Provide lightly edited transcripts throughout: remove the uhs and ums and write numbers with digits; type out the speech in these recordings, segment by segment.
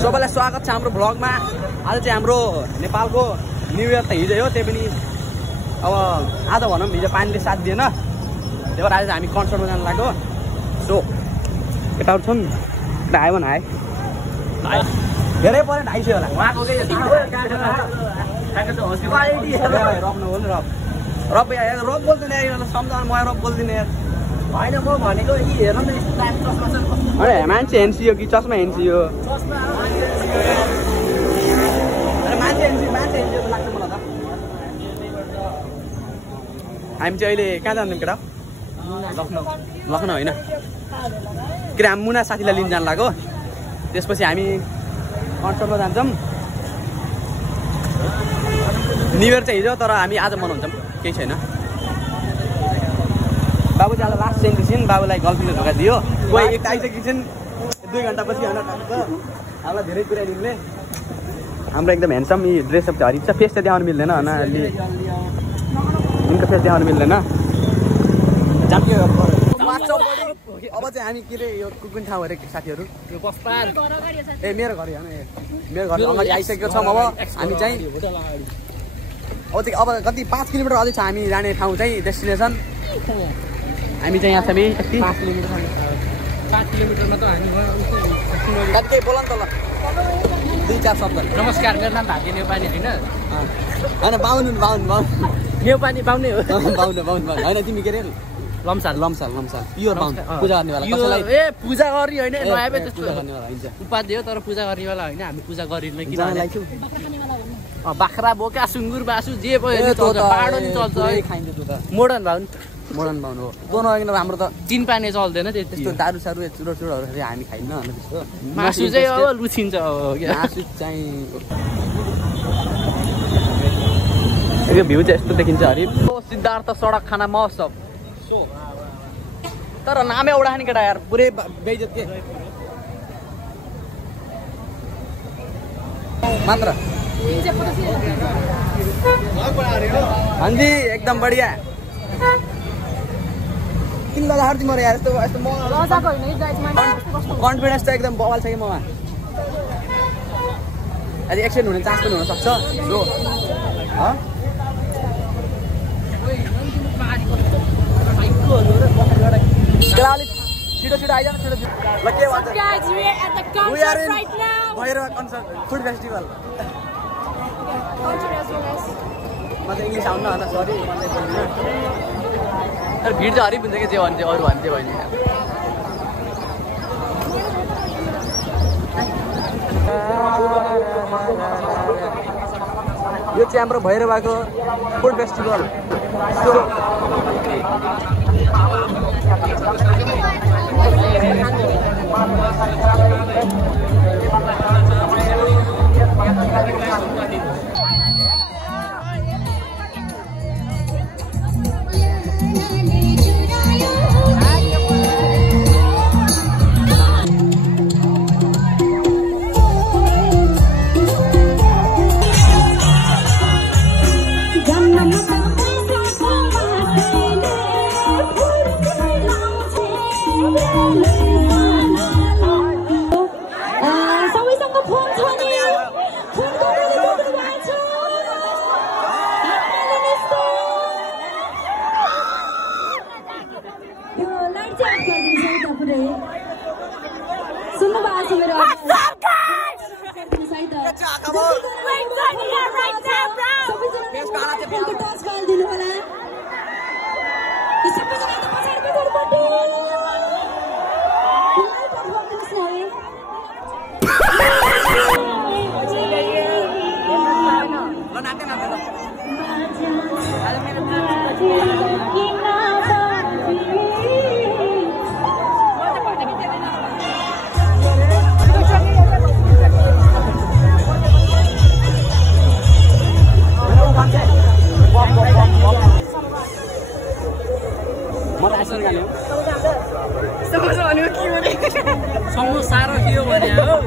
सबैलाई स्वागत छ हाम्रो भ्लगमा। आज चाहिँ हाम्रो नेपालको न्यू इयर त हिजो हो, त्यही पनि अब आज भनौँ हिजो पानीले साथ दिएन, त्यही भएर आज हामी कन्सर्टमा जानु लाग्यो। सो यताहरू छन् आयो भने आए धेरै पऱ्यो 250 होला उहाँको रब बोल्दैन यार, सम्झाउनु म रब बोल्दिनँ यार। होइन म भनेको हेर न चस्मा छ, मान्छे हेन्सियो कि चस्मा हेन्सियो? मान्छे हेन्सियो लाग्छ मलाई त। हामी चाहिँ अहिले कहाँ जान्छौँ केटा? लखनऊ होइन के अरे मुना साथीलाई लिन जानु लाग्यो। त्यसपछि हामी कन्सर्टमा जान्छौँ। न्यू इयर चाहिँ हिजो, तर हामी आज मनाउँछौँ, केही छैन। बाबु चाहिँ आज लास्ट चाहिँ छिन्, बाबुलाई गर्लफ्रेन्डले धोका दियो। कोही एक आइसकेको छिन् 2 घन्टापछि हामीलाई धेरै कुरा दिनुले। हाम्रो एकदम ह्यान्डसम यी ड्रेसअप चाहिँ हरिन्छ। फेस चाहिँ देखाउनु मिल्दैन होइन, अलि उनको फेस देखाउनु मिल्दैन। अब चाहिँ हामी के अरे यो कुन ठाउँ अरे साथीहरू? ए मेरो घर होइन, मेरो घर अगाडि आइसकेको छौँ। अब हामी चाहिँ अब कति 5 किलोमिटर अझै छ हामी जाने ठाउँ चाहिँ, डेस्टिनेसन। हामी चाहिँ यहाँ छौँ 5 किलोमिटरमा त हामी केही बोला नि त ल 2-4 शब्द। नमस्कार, मेरो नाम भाग्य नेपाली होइन बाहुन नेपाली बाहुनै हो। बाहुन होइन, तिमी के अरे लम्साल प्योर बाहुन पूजा गर्नेवाला। ए पूजा गर्ने होइन, नयाँ त्यस्तो पूजा गर्नेवाला हुन्छ उपाधि हो, तर पूजा गर्नेवाला होइन। हामी पूजा गरिन्न कि बाख्रा बोका सुँगुर बासु जे भयो बाडो नि चल्छ है, खाइन्छ त्यो त। मोडर्न बाहुन हो त्यो नआइकन हाम्रो त 3 पानी चल्दैन त्यस्तो। दारू सारू चुरोहरू हामी खाइन्न होइन त्यस्तो। मासु चाहिँ अब लुचिन्छ। मासु चाहिँ यो भ्यू चाहिँ यस्तो देखिन्छ अरे। सिद्धार्थ सडक खाना महोत्सव तर नामै एउटा नि केटा यार, पुरै बेइज्जत के मात्र। हाँ जी एकदम बढ़िया। किन लगाएर तिम्रो यार यस्तो कन्फिडेन्स त एकदम बवाल छ कि ममा। अझै एक्सिडेन्ट हुने चान्स पनि हुनसक्छ। छिटो आइज छिटो। Bhairahawa concert food festival. म चाहिँ इङ्ग्लिस आउनु होला, सरी तर भिड चाहिँ हरिप हुन्छ कि जे भन्छ अरू भने चाहिँ भएन। यो चाहिँ हाम्रो भैरवाको फुड फेस्टिभल। साह्रो के हो भने हो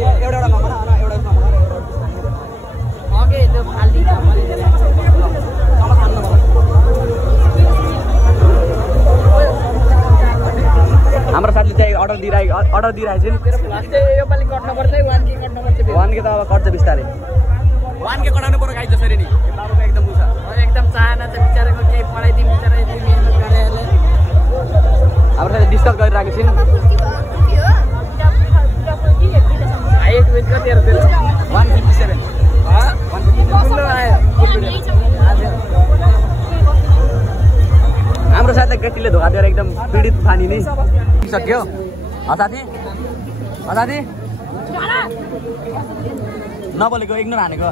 एउटा नमना एउटा नमना ओके त्यो खाली हाम्रो साथीले चाहिँ अर्डर दिइरहेको छ यो पालि कट्नुपर्छ 1K कट्नुपर्छ 1K त अब कट्छ बिस्तारै 1K कटाउनु पर्यो गाई जसरी नि बाबुको एकदम उसा एकदम चाहना छ बिचाराको केही पढाइदिउँ बिचारा यति मेहनत गरेर हाम्रो साथी डिस्कस गरिरहेको छिन् हाइट वेट कतिहरु थियो 157 हाम्रो साथीलाई केटीले धोका दिएर एकदम पीडित पानी नै सक्यो साथी नबोलेको इग्नोर हानेको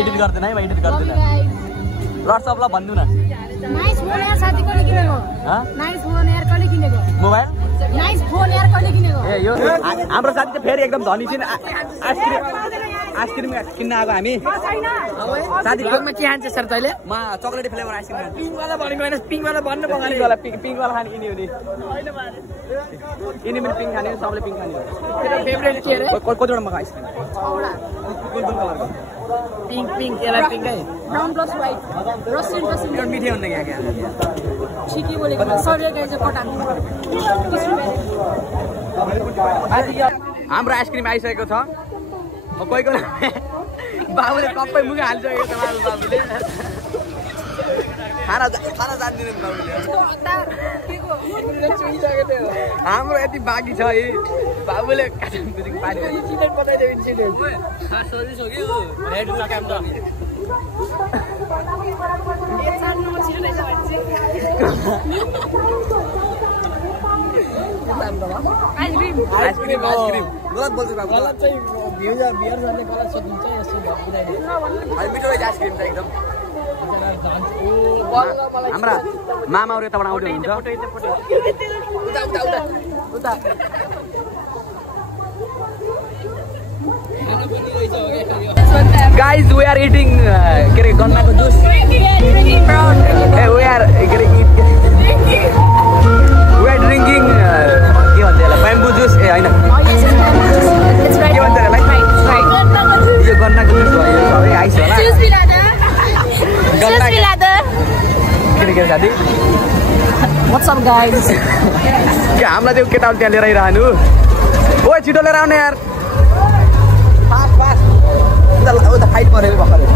एडिट गर्दैन है एडिट गर्दैन व्हाट्सएपलाई भन्नु न नाइस फोन यार साथी कहिले किनेको नाइस फोन यार कहिले किनेको मोबाइल नाइस फोन यार कहिले किनेको ए यो हाम्रो साथी त फेरि एकदम धनी छिन् आइसक्रिम किन्न आएको हामी साथी घरमा के खान्छ सर तैले म चकलेटी फ्लेभर आइसक्रिम खान्छु पिङ्क वाला भनेको हैन पिङ्क वाला भन्नु पगाले पिङ्क वाला खाने यिनी हो नि यिनी पनि पिङ्क खाने सबले पिङ्क खाने तेरो फेभरेट के रे कतिवटा मगा आइसक्रिम औडा कुन कलरको पिङ्क यसलाई पिङ्क है ब्राउन प्लस व्हाइट रसियन एउटा मिठै हुन्न क्या ठिकै बोलेको सर्वे गाइज कटान 30 रुपैयाँ हाम्रो आइसक्रिम आइसकेको छ कोही कोही बाबुले कप्पै मुखै हालिसकेको छ बाबुले खाना जान्दिनँ बाबुले हाम्रो यति बाँकी छ है बाबुले पानी इन्सिडेन्ट बताइदेऊ इन्सिडेन्ट सर्भिस हो कि रेड लगाम त आइसक्रिम गलत बोल्छु बाबु गलत चाहिँ बियरहरूले गलत सोध्नुहुन्छ यस्तो बुझाइदिनु मिठो रहेछ आइसक्रिम चाहिँ एकदम हाम्रा मामाहरू यताबाट आउँदै हुन्छ Guys, we are eating गन्नाको जुस we are drinking के भन्छ यसलाई ब्याम्बू जुस ए हैन के भन्छ यसलाई यो गन्नाको जुस भयो सबै आइस होला के साथी What's up guys? के हामीलाई त्यो केटाहरु त्यहाँ लिएर आइरहनु ओए छिटो लिएर आउने यार फास्ट उता फाइट परेको भर्खरै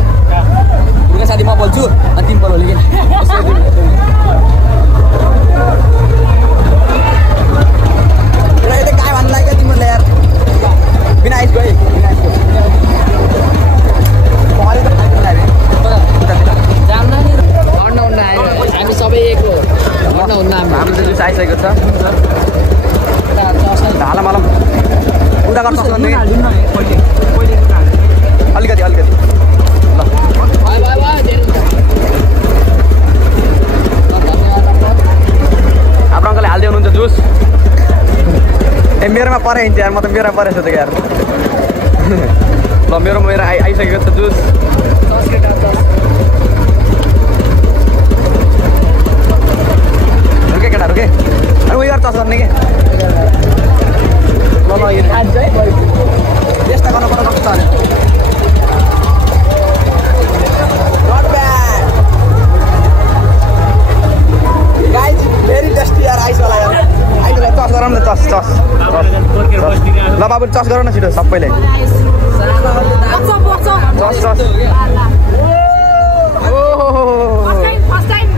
उनका साथी म बोल्छु अनि तिमी बोल कि यता काय भन्नु लाग्यो तिमीले यार बिना आइस गए बिना आइस पहिले त खाइदिनु लाग्यो जान्न नि लड्न हुन्न आयो हामी सबै एक हो लड्न हुन्न हाम्रो त जुस आइसकेको छ ढाला मलाई उता गर्न सक्दैन अलिकति ल हाम्रो अङ्कलले हाल्दै हुनुहुन्छ जुस ए मेरोमा परे हिँड्छ यार म त मेरो परेछ त यार ल मेरो आइसकेको छ जुस रुके केटा रुके अनि उयो टस गर्ने के ल यो खान्छ है त्यस्ता गर्नु पर्छ कस्तो गाइज भेरी टेस्टी यार आइस वाला यार आइसलाई टस गरौँ न टस ल बाबु टस गरौँ न छिटो सबैले टस First time.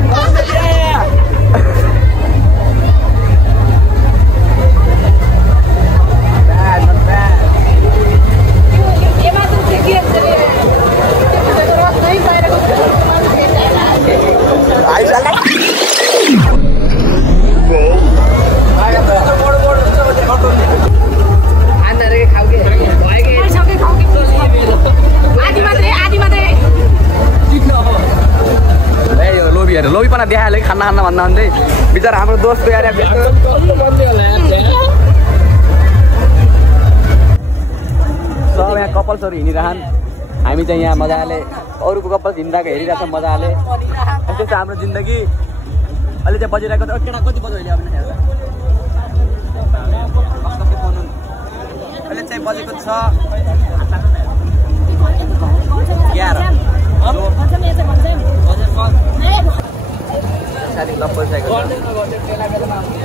लोभीपना देखायो खाना खाना भन्दा भन्दै बिचरा हाम्रो दोस्त यार सब यहाँ कपल्सहरू हिँडिरहन् हामी चाहिँ यहाँ मजाले अरूको कपल्स हिँड्दाको हेरिरहेको छ मजाले यस्तो छ हाम्रो जिन्दगी अहिले चाहिँ बजिरहेको छ केटा कति बज्यो अहिले अब टाइम बजेको छ 11 साथी क्लब परिसकेको छ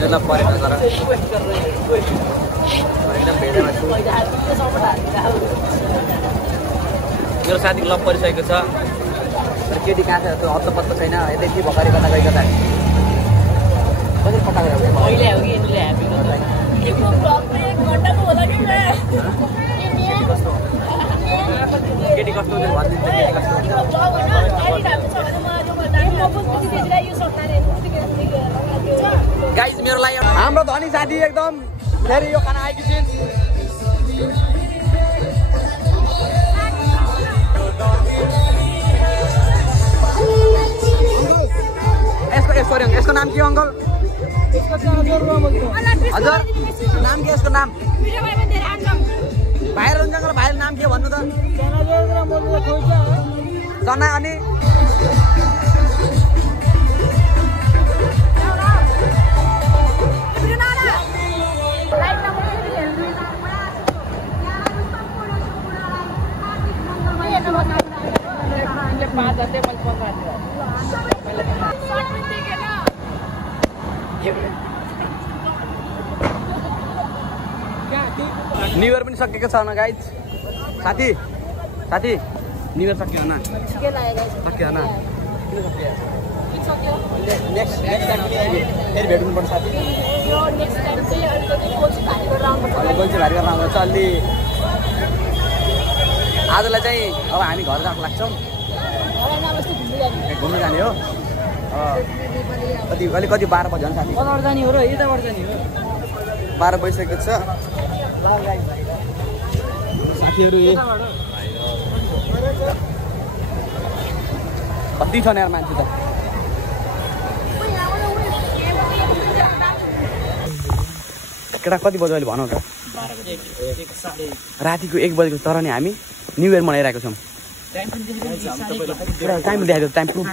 यसलाई परेको तर एकदम भेडामा छु मेरो साथी क्लब परिसकेको छ तर केटी कहाँ छ त्यो हत्त पत्तो छैन यतै भर्खरै कता गएको त कसरी पटाएको अहिले हो कि यसले ह्यापी केटी कस्तो हुन्छ भनिदिन्छ केटी कस्तो हुन्छ गाइज मेरो लागि हाम्रो धनी साथी एकदम फेरि यो खाना आइकिन यसको नाम के हो अङ्कल हजुर नाम के यसको नाम भाइरल हुन्छ अङ्कल भाइरल नाम के भन्नु त जना अनि न्यू इयर पनि सकेको छ न गाइज साथी साथी न्यू इयर सकियो न सकियो न नेक्स्ट टाइम फेरि भेट्नु पर्छ साथी गोल्ची भारी गरेर आउँछ अलि आजलाई चाहिँ अब हामी घर जानु लाग्छौँ घुम्नु जाने हो कति 12 बज्यो नि साथी जाने हो र यताबाट जाने हो 12 बजिसकेको छ साथीहरू कति छ यार मान्छे त केटा कति बज्यो अहिले भनौँ त रातिको 1 बजेको तर नि हामी न्यू इयर मनाइरहेको छौँ टाइम देखाइदियो टाइम पुर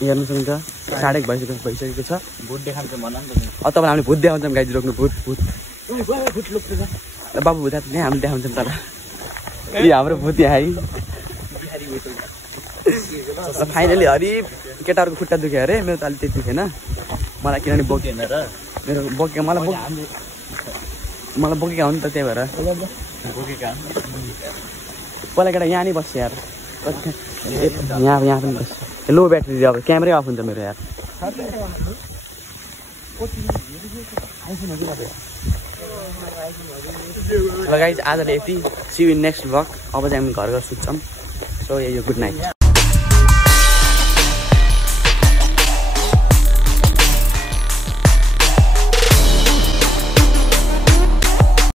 हेर्नु सक्नुहुन्छ 1:30 भइसकेको छ भूत देखाउँछ तपाईँलाई हामीले भूत देखाउँछौँ गाइज रोक्नु भूत बाबु भूत नै हामीले देखाउँछौँ तर यो हाम्रो भूत यहाँ फाइनली हरि केटाहरूको खुट्टा दुख्यो अरे मेरो त अलिक त्यति थिएन मलाई किनभने बोकेन र मेरो बोके मलाई बोकेको हो नि त त्यही भएर पहिला केटा यहाँ नै बस्छ यार यहाँ पनि बस्छ लो ब्याट्री अब क्यामेरै अफ हुन्छ मेरो यार ल गाइज आजले यति see you in next vlog अब चाहिँ हामी घर सुत्छौँ सो यो गुड नाइट